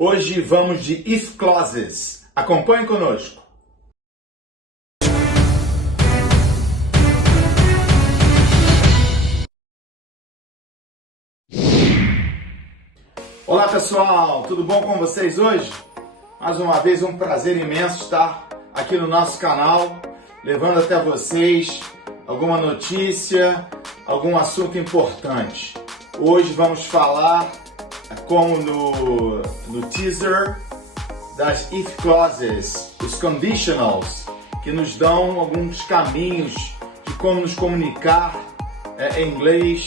Hoje vamos de if clauses. Acompanhe conosco. Olá pessoal, tudo bom com vocês hoje? Mais uma vez um prazer imenso estar aqui no nosso canal, levando até vocês alguma notícia, algum assunto importante. Hoje vamos falar, como no teaser, das if clauses, os conditionals, que nos dão alguns caminhos de como nos comunicar em inglês,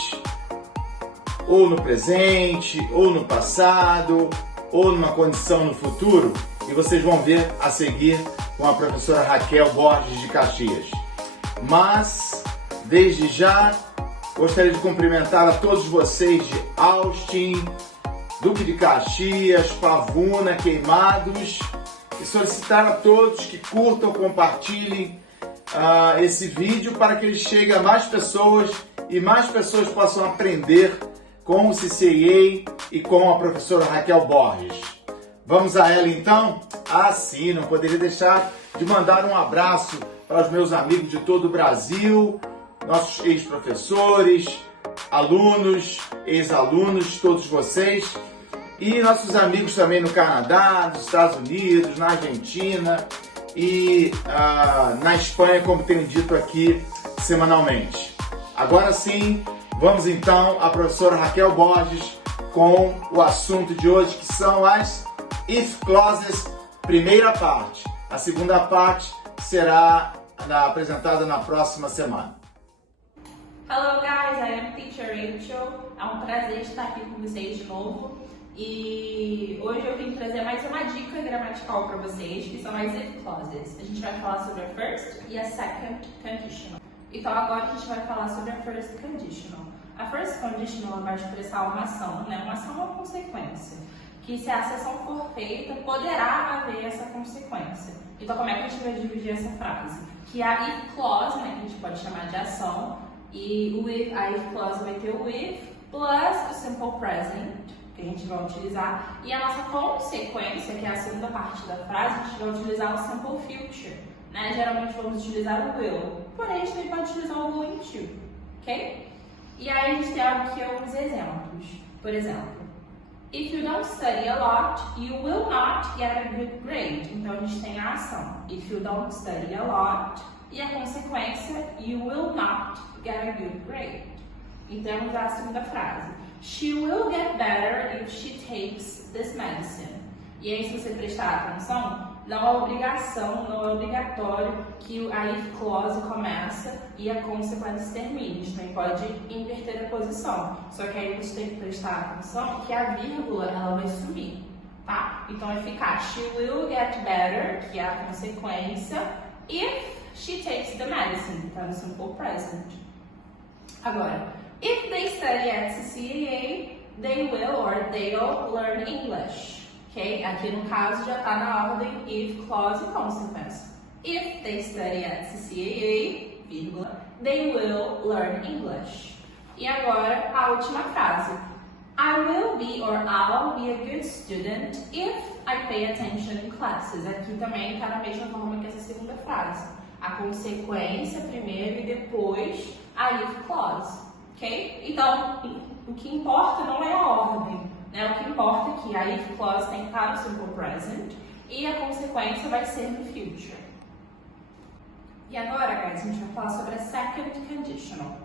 ou no presente, ou no passado, ou numa condição no futuro, e vocês vão ver a seguir com a professora Raquel Borges de Caxias. Mas, desde já, gostaria de cumprimentar a todos vocês de Austin, Duque de Caxias, Pavuna, Queimados, e solicitar a todos que curtam, compartilhem esse vídeo para que ele chegue a mais pessoas e mais pessoas possam aprender com o CCAA e com a professora Raquel Borges. Vamos a ela então? Sim, não poderia deixar de mandar um abraço para os meus amigos de todo o Brasil, nossos ex-professores, alunos, ex-alunos, todos vocês, e nossos amigos também no Canadá, nos Estados Unidos, na Argentina e na Espanha, como tenho dito aqui semanalmente. Agora sim, vamos então à professora Raquel Borges com o assunto de hoje, que são as if clauses, primeira parte. A segunda parte será apresentada na próxima semana. Hello guys, I am Teacher Rachel. É um prazer estar aqui com vocês de novo. E hoje eu vim trazer mais uma dica gramatical para vocês, que são as if clauses. A gente vai falar sobre a first e a second conditional. Então agora a gente vai falar sobre a first conditional. A first conditional vai expressar uma ação, né? Uma ação é uma consequência, que se a ação for feita, poderá haver essa consequência. Então como é que a gente vai dividir essa frase? Que a if clause, né, que a gente pode chamar de ação, e a if clause vai ter o if plus o simple present, que a gente vai utilizar, e a nossa consequência, que é a segunda parte da frase, a gente vai utilizar o simple future, né? Geralmente vamos utilizar o will, porém a gente também pode utilizar o going to, ok? E aí a gente tem aqui alguns exemplos. Por exemplo, if you don't study a lot, you will not get a good grade. Então a gente tem a ação, if you don't study a lot, e a consequência, you will not get a good grade. E temos a segunda frase, she will get better if she takes this medicine. E aí, se você prestar atenção, não é obrigação, não é obrigatório que a if clause começa e a consequência termine. A gente também pode inverter a posição. Só que aí você tem que prestar atenção que a vírgula ela vai sumir, tá? Então vai ficar she will get better, que é a consequência, if she takes the medicine, tá no simple present. Agora, if they study at CCAA, they will or they'll learn English. Ok? Aqui no caso já está na ordem if clause e consequence. If they study at CCAA, vírgula, they will learn English. E agora a última frase. I will be or I'll be a good student if I pay attention in classes. Aqui também está na mesma forma que essa segunda frase. A consequência primeiro e depois a if clause. Ok? Então, o que importa não é a ordem. Né? O que importa é que a if clause tem que estar no simple present e a consequência vai ser no future. E agora, guys, a gente vai falar sobre a second conditional.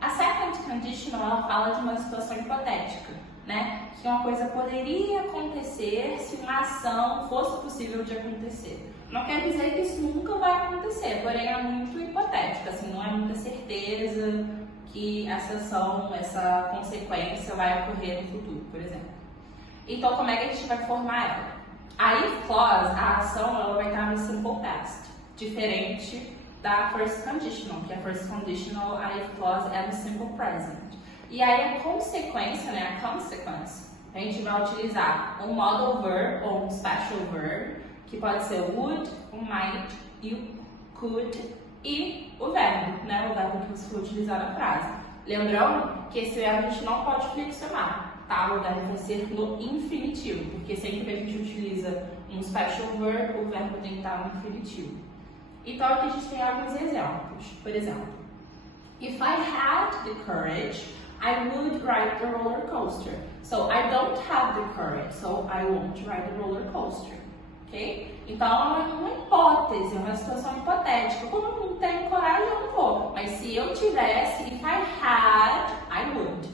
A second conditional, ela fala de uma situação hipotética, né? Que uma coisa poderia acontecer se uma ação fosse possível de acontecer. Não quer dizer que isso nunca vai acontecer, porém é muito hipotética, assim, não é muita certeza que essa ação, essa consequência vai ocorrer no futuro, por exemplo. Então, como é que a gente vai formar ela? A if clause, a ação, ela vai estar no simple past, diferente da first conditional, que a first conditional, a if clause é no simple present. E aí a consequência, né, a consequence, a gente vai utilizar um modal verb ou um special verb, que pode ser would, o might, you could e o verbo, né? O verbo que você for utilizar na frase. Lembrando que esse verbo a gente não pode flexionar, tá? O deve vai ser no infinitivo, porque sempre que a gente utiliza um special verb, o verbo tem que estar no infinitivo. Então aqui a gente tem alguns exemplos. Por exemplo, if I had the courage, I would ride the roller coaster. So I don't have the courage, so I won't ride the roller coaster. Ok? Então é uma hipótese, uma situação hipotética. Como eu não tenho coragem, eu não vou. Mas se eu tivesse, if I had, I would.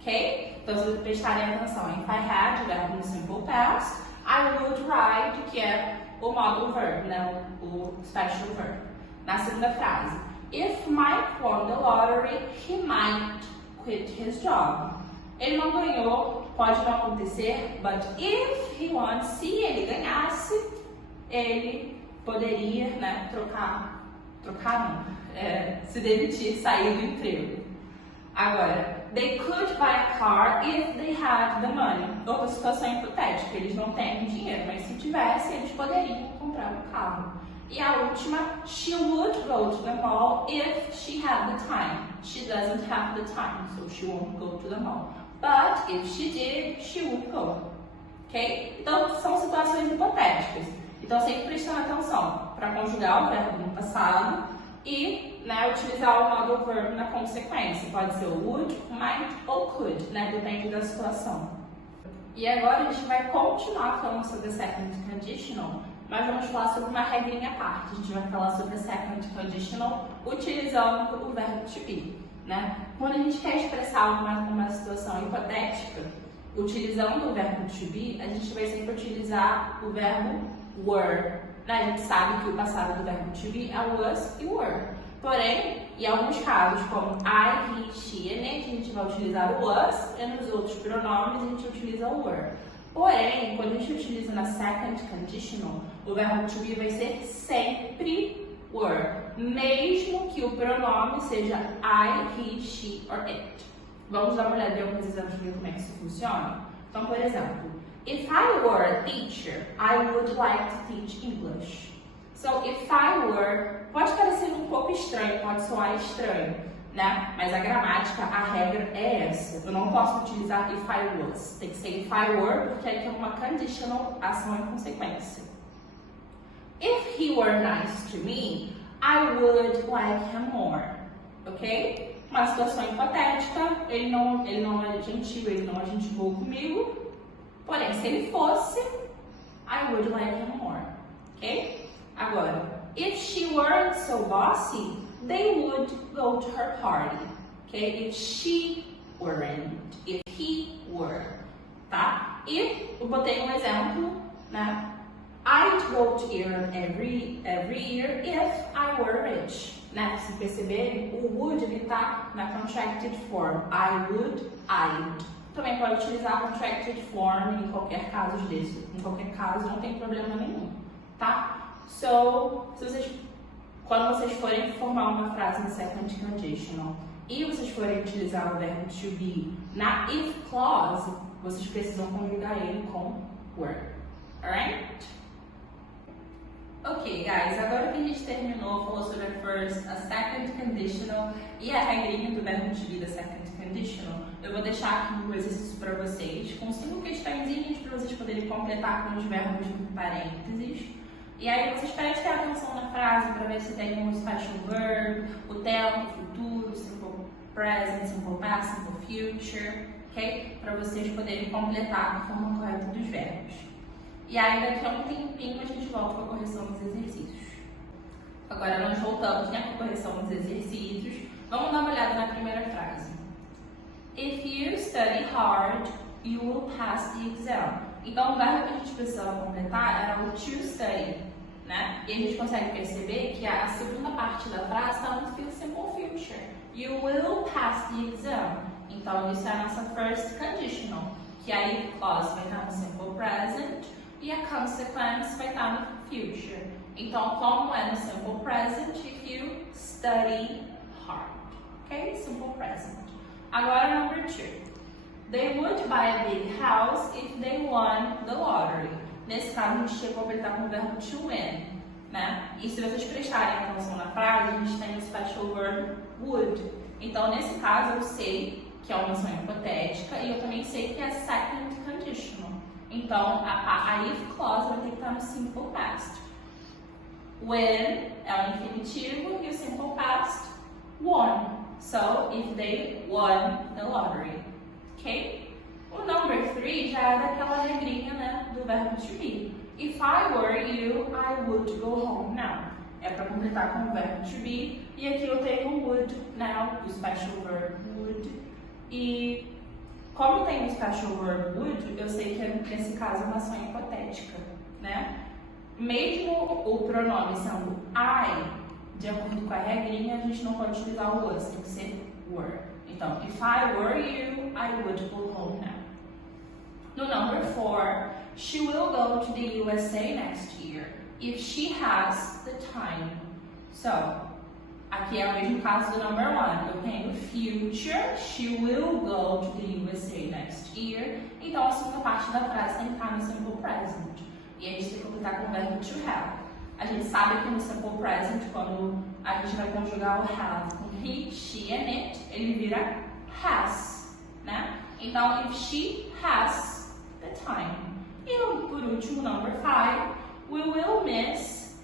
Ok? Então se vocês prestarem atenção, if I had, o verbo no simple past, I would ride, que é o modal verb, né? O special verb. Na segunda frase, if Mike won the lottery, he might quit his job. Ele não ganhou, pode não acontecer, but if he won, se ele ganhasse, ele poderia, né, se demitir, sair do emprego. Agora, they could buy a car if they had the money. Outra situação hipotética, eles não têm dinheiro, mas se tivesse, eles poderiam comprar um carro. E a última, she would go to the mall if she had the time. She doesn't have the time, so she won't go to the mall. But if she did, she would go. Ok? Então, são situações hipotéticas. Então, sempre prestando atenção para conjugar o verbo no passado e, né, utilizar o modal verb na consequência. Pode ser o would, might ou could, né? Depende da situação. E agora a gente vai continuar falando sobre a second conditional, mas vamos falar sobre uma regrinha à parte. A gente vai falar sobre a second conditional utilizando o verbo to be, né? Quando a gente quer expressar uma situação hipotética, utilizando o verbo to be, a gente vai sempre utilizar o verbo were, né? A gente sabe que o passado do verbo to be é was e were. Porém, em alguns casos, como I, he, she and it, a gente vai utilizar o was, e nos outros pronomes a gente utiliza o were. Porém, quando a gente utiliza na second conditional, o verbo to be vai ser sempre were, mesmo que o pronome seja I, he, she or it. Vamos dar uma olhada em alguns exemplos para ver como é que isso funciona? Então, por exemplo, if I were a teacher, I would like to teach English. So, if I were, pode parecer um pouco estranho, pode soar estranho, né? Mas a gramática, a regra é essa. Eu não posso utilizar if I was. Tem que ser if I were, porque aqui é uma conditional, ação em consequência. If he were nice to me, I would like him more. Ok? Uma situação hipotética, ele não é gentil, ele não é gente boa comigo. Porém, se ele fosse, I would like him more. Ok? Agora, if she weren't so bossy, they would go to her party. Okay? If she weren't, if he were, tá? E eu botei um exemplo, né? I'd go to Europe every year if I were rich. Né? Se perceberem, o would ele tá na contracted form. I would, I'd. Também pode utilizar a contracted form em qualquer caso desse. Em qualquer caso, não tem problema nenhum, tá? So, quando vocês forem formar uma frase na second conditional e vocês forem utilizar o verbo to be na if clause, vocês precisam conjugar ele com were. Alright? Ok, guys, agora que a gente terminou, falou sobre a second conditional e a regrinha do verbo to be da second conditional, eu vou deixar aqui um exercício para vocês com 5 questõezinhas para vocês poderem completar com os verbos em parênteses. E aí vocês prestem atenção na frase para ver se tem um special verb, o tempo, futuro, simple present, simple past, simple future, ok? Para vocês poderem completar a forma correta dos verbos. E aí daqui a um tempinho a gente volta com a correção dos exercícios. Agora nós voltamos, né, com a correção dos exercícios. Vamos dar uma olhada na primeira frase. If you study hard, you will pass the exam. Então, o verbo que a gente precisava completar era o to study, né? E a gente consegue perceber que a segunda parte da frase está no simple future. You will pass the exam. Então, isso é a nossa first conditional, que a if clause vai estar no simple present e a consequence vai estar no future. Então, como é no simple present, if you study hard. Ok? Simple present. Agora, number 2. They would buy a big house if they won the lottery. Nesse caso, a gente tinha que completar com o verbo to win, né? E se vocês prestarem atenção na frase, a gente tem o special verb would. Então, nesse caso, eu sei que é uma ação hipotética, e eu também sei que é second conditional. Então, a if clause vai ter que estar no simple past. When é o infinitivo e o simple past, won. So, if they won the lottery. Ok? O number 3 já é daquela regrinha, né, do verbo to be. If I were you, I would go home now. É para completar com o verbo to be. E aqui eu tenho o would now, o special verb would. E como tem o special verb would, eu sei que nesse caso é uma ação hipotética, né? Mesmo o pronome sendo I, de acordo com a regrinha, a gente não pode utilizar o was, tem que ser were. Então, if I were you, I would go home now. No number 4, she will go to the USA next year if she has the time. So, aqui é o mesmo caso do number 1. Eu tenho future, she will go to the USA next year. Então, a segunda parte da frase tem que estar no simple present. E a gente tem que completar com o verbo to have. A gente sabe que no simple present, quando a gente vai conjugar o have com he, she and it, ele vira has, né? Então, if she has the time. E por último, number 5, we will miss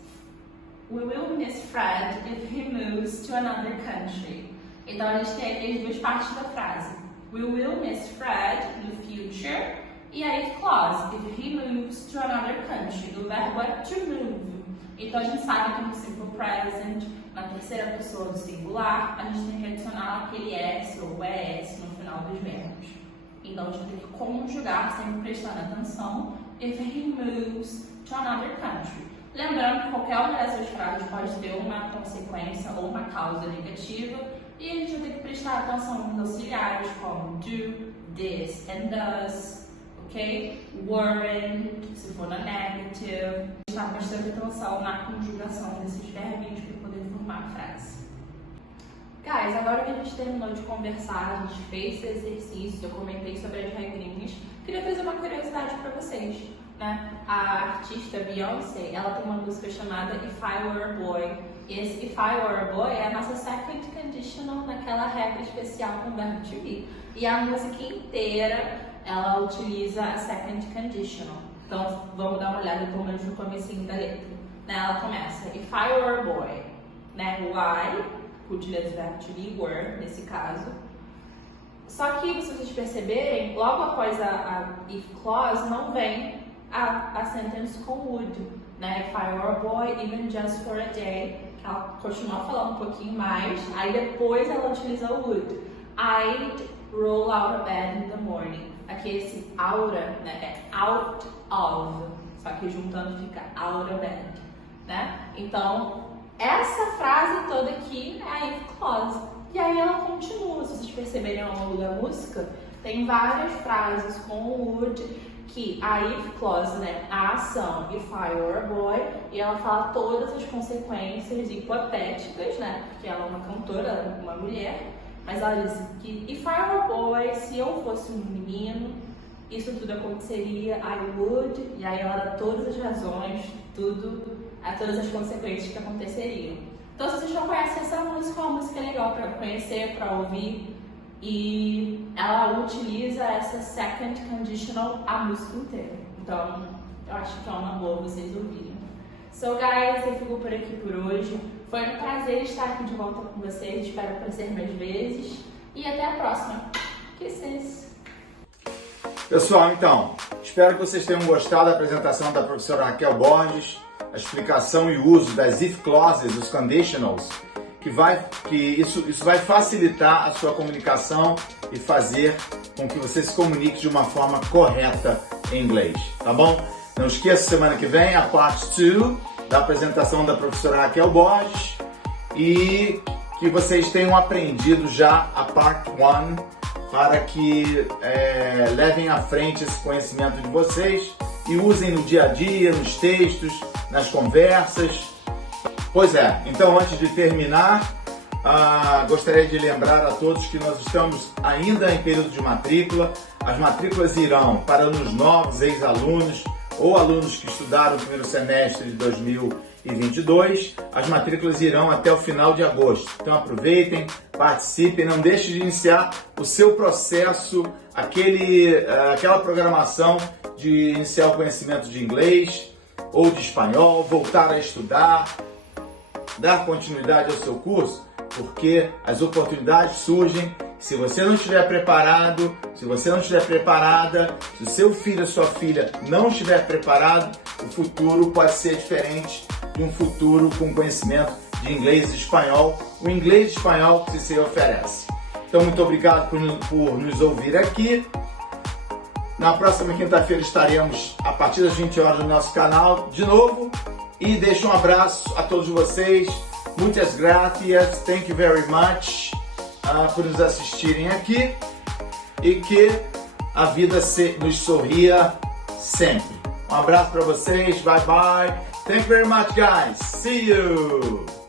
Fred if he moves to another country. Então, a gente tem aqui as duas partes da frase. We will miss Fred no future. E a if clause, if he moves to another country. O verbo é to move. Então, a gente sabe que no simple present, na terceira pessoa do singular, a gente tem que adicionar aquele S ou ES no final dos verbos. Então, a gente tem que conjugar, sempre prestando atenção, if he moves to another country. Lembrando que qualquer uma dessas frases pode ter uma consequência ou uma causa negativa, e a gente vai ter que prestar atenção nos auxiliares, como do, this and does, ok? Weren't, se for na negative. Está prestando atenção na conjugação desses verbinhos para poder formar a frase. Guys, agora que a gente terminou de conversar, a gente fez esse exercício, eu comentei sobre as regrinhas, queria trazer uma curiosidade para vocês, né? A artista Beyoncé, ela tem uma música chamada If I Were a Boy. E esse If I Were a Boy é a nossa second conditional naquela regra especial com o verbo to be. E a música inteira, ela utiliza a second conditional. Então, vamos dar uma olhada pelo menos no comecinho da letra. Né? Ela começa, if I were a boy, né? O I, que utiliza o verbo to be, were, nesse caso. Só que, se vocês perceberem, logo após a if clause, não vem a sentence com would, né? If I were a boy, even just for a day. Ela continua falando um pouquinho mais, aí depois ela utiliza o would. I'd roll out of bed in the morning. Aqui esse aura, né, é out of, só que juntando fica out of bed, né? Então, essa frase toda aqui é a if clause. E aí ela continua, se vocês perceberem ao longo da música, tem várias frases com o would, que a if clause, né, a ação if I were a boy, e ela fala todas as consequências hipotéticas, né, porque ela é uma cantora, uma mulher, mas ela diz que if I were a boy, se eu fosse um menino, isso tudo aconteceria, I would, e aí ela dá todas as razões, todas as consequências que aconteceriam. Então, se vocês não conhecem essa música, é uma música legal para conhecer, para ouvir, e ela utiliza essa second conditional a música inteira. Então, eu acho que é uma boa vocês ouvirem. So, guys, eu fico por aqui por hoje. Foi um prazer estar aqui de volta com vocês. Espero aparecer mais vezes. E até a próxima. Kisses! Pessoal, então, espero que vocês tenham gostado da apresentação da professora Raquel Borges, a explicação e uso das if clauses, os conditionals, que isso vai facilitar a sua comunicação e fazer com que você se comunique de uma forma correta em inglês, tá bom? Não esqueça, semana que vem, a parte 2 da apresentação da professora Raquel Borges e que vocês tenham aprendido já a parte 1 para que levem à frente esse conhecimento de vocês e usem no dia a dia, nos textos, nas conversas. Pois é, então antes de terminar, gostaria de lembrar a todos que nós estamos ainda em período de matrícula. As matrículas irão para os novos ex-alunos ou alunos que estudaram o primeiro semestre de 2022, as matrículas irão até o final de agosto. Então aproveitem, participem, não deixem de iniciar o seu processo, aquela programação de iniciar o conhecimento de inglês ou de espanhol, voltar a estudar, dar continuidade ao seu curso, porque as oportunidades surgem. Se você não estiver preparado, se você não estiver preparada, se o seu filho ou sua filha não estiver preparado, o futuro pode ser diferente de um futuro com conhecimento de inglês e espanhol, o inglês e espanhol que se oferece. Então, muito obrigado por nos ouvir aqui. Na próxima quinta-feira estaremos a partir das 20 horas no nosso canal de novo. E deixo um abraço a todos vocês. Muitas gracias, thank you very much por nos assistirem aqui. E que a vida nos sorria sempre. Um abraço para vocês, bye bye. Thank you very much, guys. See you!